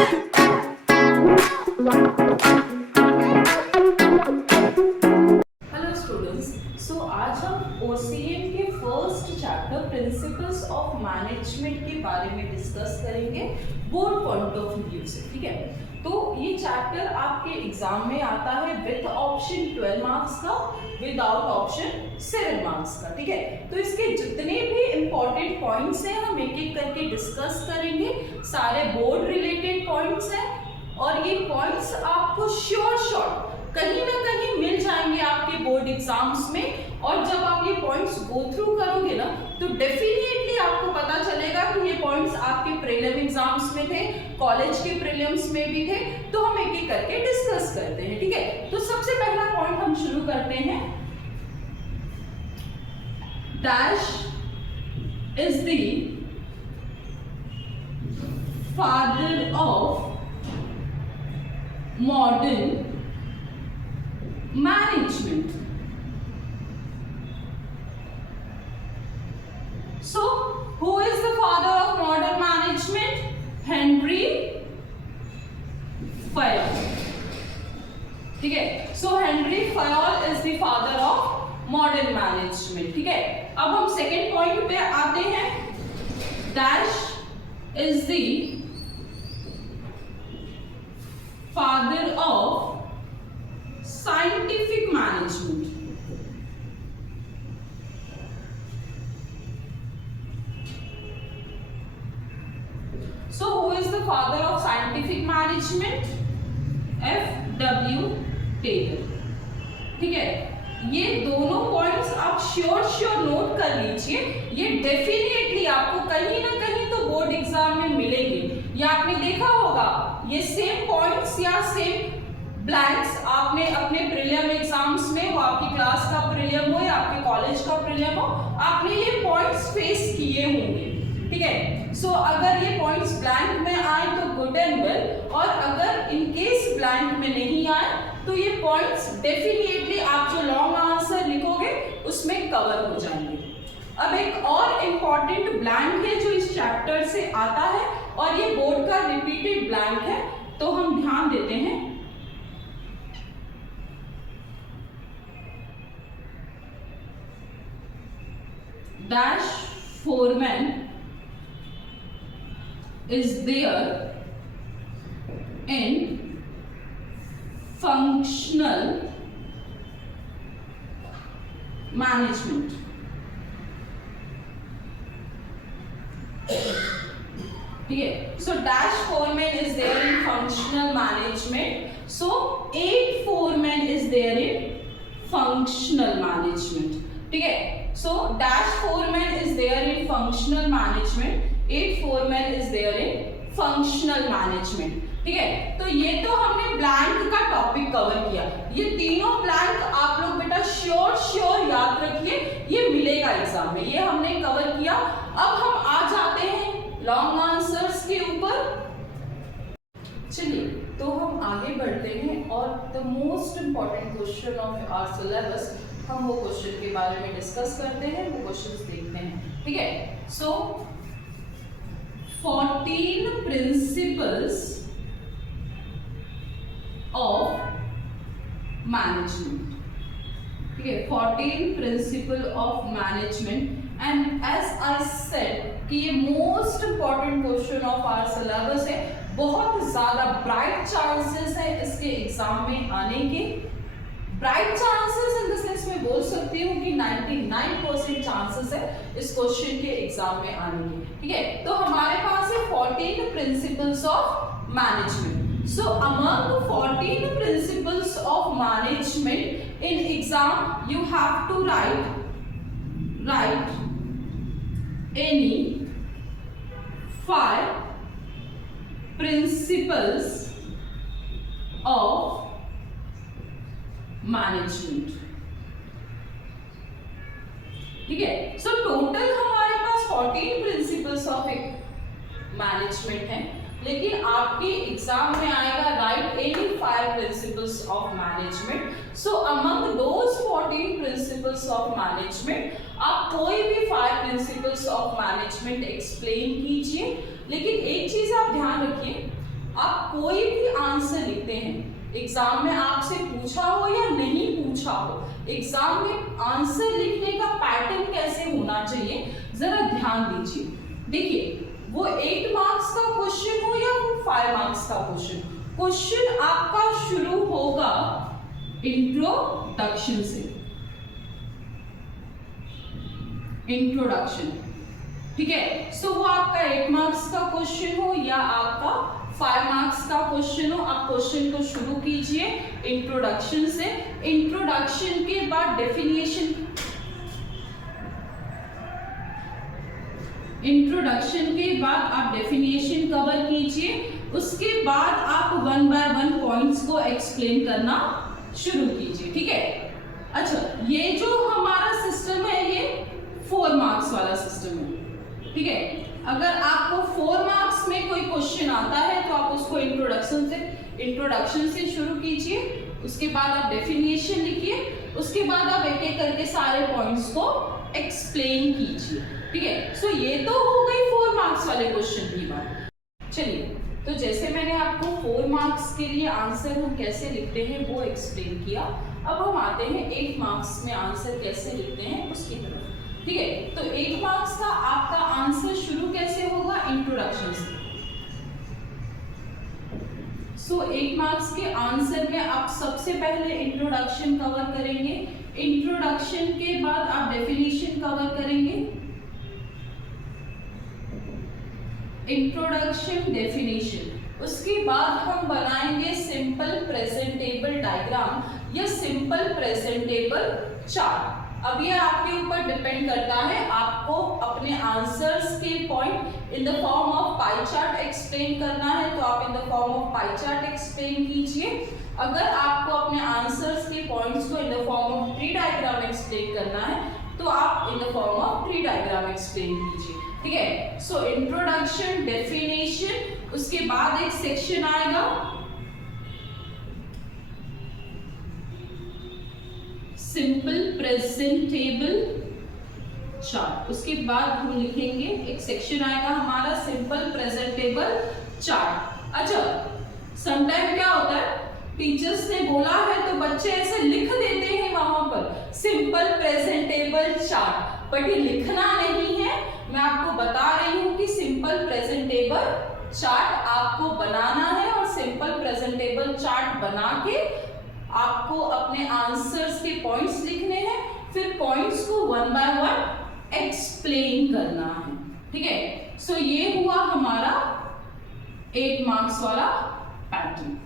Hello students, सो आज हम OCM के first chapter principles of management के बारे में डिस्कस करेंगे बोर्ड पॉइंट ऑफ व्यू से। ठीक है, तो ये चैप्टर आपके एग्जाम में आता है विद ऑप्शन 12 मार्क्स का, विदाउट ऑप्शन 7 मार्क्स का। ठीक है, तो इसके जितने भी इंपॉर्टेंट पॉइंट्स हैं हम एक एक करके डिस्कस करेंगे। सारे बोर्ड रिलेटेड पॉइंट्स हैं और ये पॉइंट्स आपको श्योर शॉट कहीं ना कहीं मिल जाएंगे आपके बोर्ड एग्जाम्स में। और जब आप ये पॉइंट्स गो थ्रू करोगे ना, तो डेफिनेटली आपको पता चलेगा कि ये पॉइंट्स आपके प्रीलिम एग्जाम्स में थे, कॉलेज के प्रीलिम्स में भी थे। तो हम एक एक करके डिस्कस करते हैं। ठीक है, तो सबसे पहला पॉइंट हम शुरू करते हैं। Dash is the father of modern management. So, who is the father of modern management? Henry Fayol. ठीक है, so Henry Fayol is the father of modern management. ठीक है, अब हम सेकेंड पॉइंट पे आते हैं। Dash is the father of scientific management. So who is the father of scientific management? F.W. Taylor. ठीक है, ये दोनों पॉइंट्स आप श्योर नोट कर लीजिए। ये डेफिनेटली आपको कहीं ना कहीं तो बोर्ड एग्जाम में मिलेंगे। ये आपने देखा होगा, ये सेम पॉइंट्स या सेम ब्लैंक्स आपने अपने प्रीलिम एग्जाम्स में, वो आपकी क्लास का प्रीलिम हो या आपके कॉलेज का प्रीलिम हो, आपने ये पॉइंट्स फेस किए होंगे। ठीक है, सो अगर ये पॉइंट्स ब्लैंक में आए तो गुड एंड वेल, और अगर इन केस ब्लैंक में नहीं आए तो ये पॉइंट्स डेफिनेटली आप जो लॉन्ग आंसर लिखोगे उसमें कवर हो जाएंगे। अब एक और इम्पॉर्टेंट ब्लैंक है जो इस चैप्टर से आता है और ये बोर्ड का रिपीटेड ब्लैंक है, तो हम ध्यान देते हैं। Dash foreman is there in functional management. ठीक है, so dash foreman is there in functional management. So 8 foreman is there in functional management. ठीक है, so dash foreman is there in functional management, 8 foreman is there in functional management. ठीक है, तो ये तो हमने ब्लैंक का टॉपिक कवर किया। ये तीनों ब्लैंक आप लोग बेटा श्योर याद रखिए, ये मिलेगा एग्जाम में, ये हमने कवर किया। अब हम आ जाते हैं लॉन्ग आंसर्स के ऊपर। चलिए, तो हम आगे बढ़ते हैं और the most important question of our syllabus, हम वो क्वेश्चन के बारे में डिस्कस करते हैं, वो क्वेश्चंस देखते हैं। ठीक है, सो 14 प्रिंसिपल्स ऑफ मैनेजमेंट। ठीक है, 14 principle of management, and as I said कि ये most important question of our syllabus है। बहुत ज्यादा ब्राइट चांसेस है इसके एग्जाम में आने के। Bright chances in the sense में बोल सकती हूँ कि 99% चांसेस है इस क्वेश्चन के एग्जाम में आने के। ठीक है, तो हमारे पास है 14 principles of management. So among 14 principles of management in exam you have to write any 5 principles of management. ठीक है, सो टोटल हमारे पास 14 प्रिंसिपल्स ऑफ मैनेजमेंट है, लेकिन आपके एग्जाम में आएगा right any 5 principles of management. So among those 14 principles of management आप कोई भी 5 प्रिंसिपल्स ऑफ मैनेजमेंट एक्सप्लेन कीजिए। लेकिन एक चीज आप ध्यान रखिए, आप कोई भी आंसर लिखते हैं, एग्जाम में आपसे पूछा हो या नहीं पूछा हो, एग्जाम में आंसर लिखने का पैटर्न कैसे होना चाहिए जरा ध्यान दीजिए। देखिए वो 8 मार्क्स का क्वेश्चन हो या वो 5 मार्क्स का क्वेश्चन आपका शुरू होगा इंट्रोडक्शन से। इंट्रोडक्शन, ठीक है। सो वो आपका 8 मार्क्स का क्वेश्चन हो या आपका 5 मार्क्स का क्वेश्चन हो, आप क्वेश्चन को शुरू कीजिए इंट्रोडक्शन से। इंट्रोडक्शन के बाद डेफिनेशन, इंट्रोडक्शन के बाद आप डेफिनेशन कवर कीजिए, उसके बाद आप 1 बाय 1 पॉइंट्स को एक्सप्लेन करना शुरू कीजिए, ठीक है। अच्छा, ये जो हमारा सिस्टम है ये 4 मार्क्स वाला सिस्टम है, ठीक है। अगर आपको 4 मार्क्स में कोई क्वेश्चन आता है तो आप उसको इंट्रोडक्शन से शुरू कीजिए, उसके बाद आप डेफिनेशन लिखिए, उसके बाद आप एक एक करके सारे पॉइंट्स को एक्सप्लेन कीजिए, ठीक है। सो ये तो हो गई 4 मार्क्स वाले क्वेश्चन की बात। चलिए, तो जैसे मैंने आपको 4 मार्क्स के लिए आंसर हम कैसे लिखते हैं वो एक्सप्लेन किया, अब हम आते हैं 8 मार्क्स में आंसर कैसे लिखते हैं उसकी तरफ, ठीक है। तो 8 मार्क्स का आपका आंसर शुरू कैसे होगा, इंट्रोडक्शन से। सो 8 मार्क्स के आंसर में आप सबसे पहले इंट्रोडक्शन कवर करेंगे, इंट्रोडक्शन के बाद आप डेफिनेशन कवर करेंगे, इंट्रोडक्शन डेफिनेशन, उसके बाद हम बनाएंगे सिंपल प्रेजेंटेबल डायग्राम या सिंपल प्रेजेंटेबल चार्ट। अब ये आपके ऊपर डिपेंड करता है, आपको अपने आंसर्स के point in the form of pie chart explain करना है तो आप in the form of pie chart explain कीजिए। अगर आपको अपने आंसर्स के पॉइंट्स को in the form of tree diagram explain करना है तो आप in the form of tree diagram explain कीजिए, ठीक है। सो इंट्रोडक्शन, डेफिनेशन, उसके बाद एक सेक्शन आएगा सिंपल प्रेजेंटेबल चार्ट, उसके बाद हम लिखेंगे एक सेक्शन आएगा हमारा सिंपल प्रेजेंटेबल चार्ट। अच्छा, समटाइम क्या होता है, टीचर्स ने बोला है तो बच्चे ऐसे लिख देते हैं वहां पर सिंपल प्रेजेंटेबल चार्ट, बट ये लिखना नहीं है। मैं आपको बता रही हूं कि सिंपल प्रेजेंटेबल चार्ट आपको बनाना है और सिंपल प्रेजेंटेबल चार्ट बना के आपको अपने आंसर्स के पॉइंट्स लिखने हैं, फिर पॉइंट्स को 1 बाय 1 एक्सप्लेन करना है, ठीक है। सो ये हुआ हमारा 8 मार्क्स वाला पैटर्न।